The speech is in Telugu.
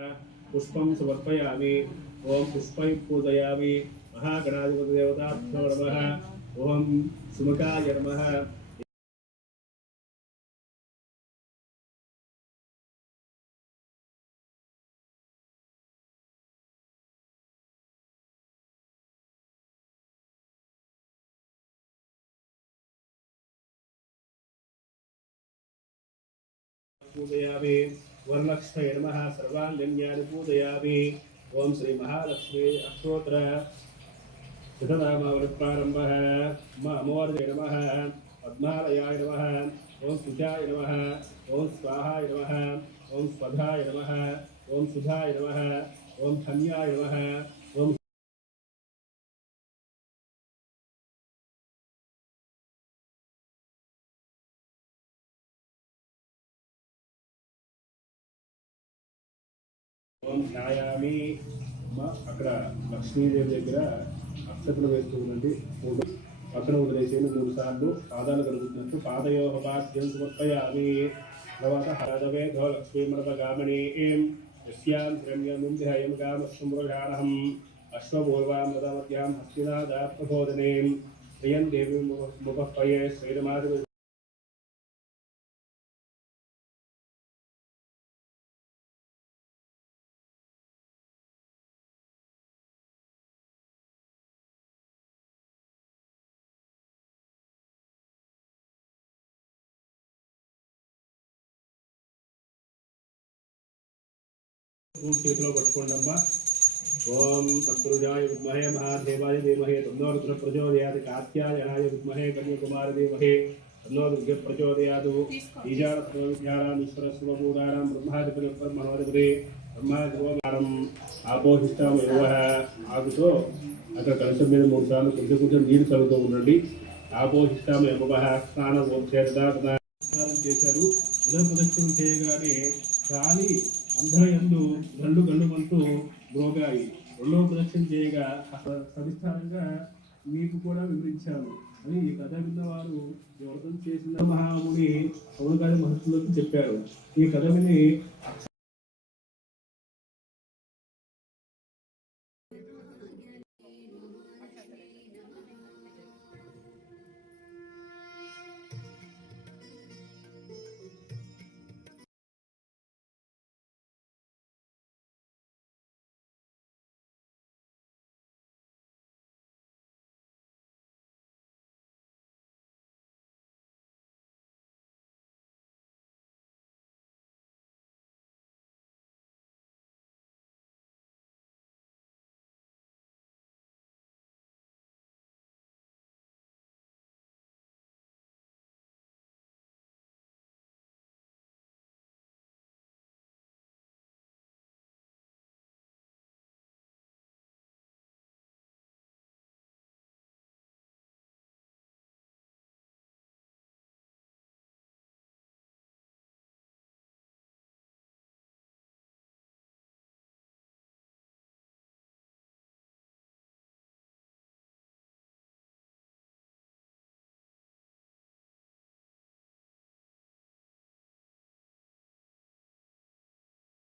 पुष्पं समर्पयामि। ॐ पुष्पैः पूजयामि महागणाधिपतिदेवताभ्यो नमः। ॐ सुमुखाय नमः। पूजयामि। वरलक्ष्मी नम सर्वाङ्गन्यानि ओं ॐ श्रीमहालक्ष्मी अष्टोत्तर। शतनामावृत्प्रारम्भः म अमोर्जय नमः। पद्मालयाय नमः। ॐ नमः। ॐ स्वाहाय नमः। ॐ स्वधाय नम। ओं सुधाय नमः। ॐ धन्याय नमः। ॐ ధ్యాయామి అక్కడ లక్ష్మీదేవి దగ్గర అక్షతలు వేస్తూ ఉండండి అక్కడ పక్కన మూడు సార్లు పాదాలు కలుగుతున్నట్టు పాదయోపాద్యం సమర్పయామి. తర్వాత హరదవేధో లక్ష్మీమరపగామణి ఏం యస్యాం హిరణ్యముంధ్యయం కామస్మృగారహం అశ్వపూర్వాం రథమధ్యాం హస్తినాదాత్మబోధనేం శ్రియం దేవి ముఖపయే శ్రీరమాది చేతిలో పట్టుకోండి అమ్మా ఓం సత్పురుజాయ విద్మహే మహాదేవాయ దేమహే తన్నోరుద్ర ప్రచోదయాది కాత్యాయనాయ విద్మహే కన్యకుమార దేమహే తన్నోరుద్ర ప్రచోదయాదు ప్రచోదయాత్ ఈశారస్వవిద్యారామీశ్వర బ్రహ్మాధిపతి బ్రహ్మాధిపతి బ్రహ్మాధిపం ఆపోహిస్తాము యువ ఆకుతో అక్కడ కలశం మీద మూడు సార్లు కొంచెం కొంచెం నీరు చదువుతూ ఉండండి. ఆపోహిస్తాము యువ స్నానం చేశారు. ఉదయం ప్రదక్షిణ చేయగానే గాలి అందరి ఎందు గండు గండుమంటూ మ్రోగాయి. రెండవ ప్రదక్షిణ చేయగా సవిస్తారంగా మీకు కూడా వివరించాను. అని ఈ కథ విన్నవారు ఈ వ్రతం చేసిన మహాముని పౌనకాళి మహర్షులకు చెప్పారు. ఈ కథ విని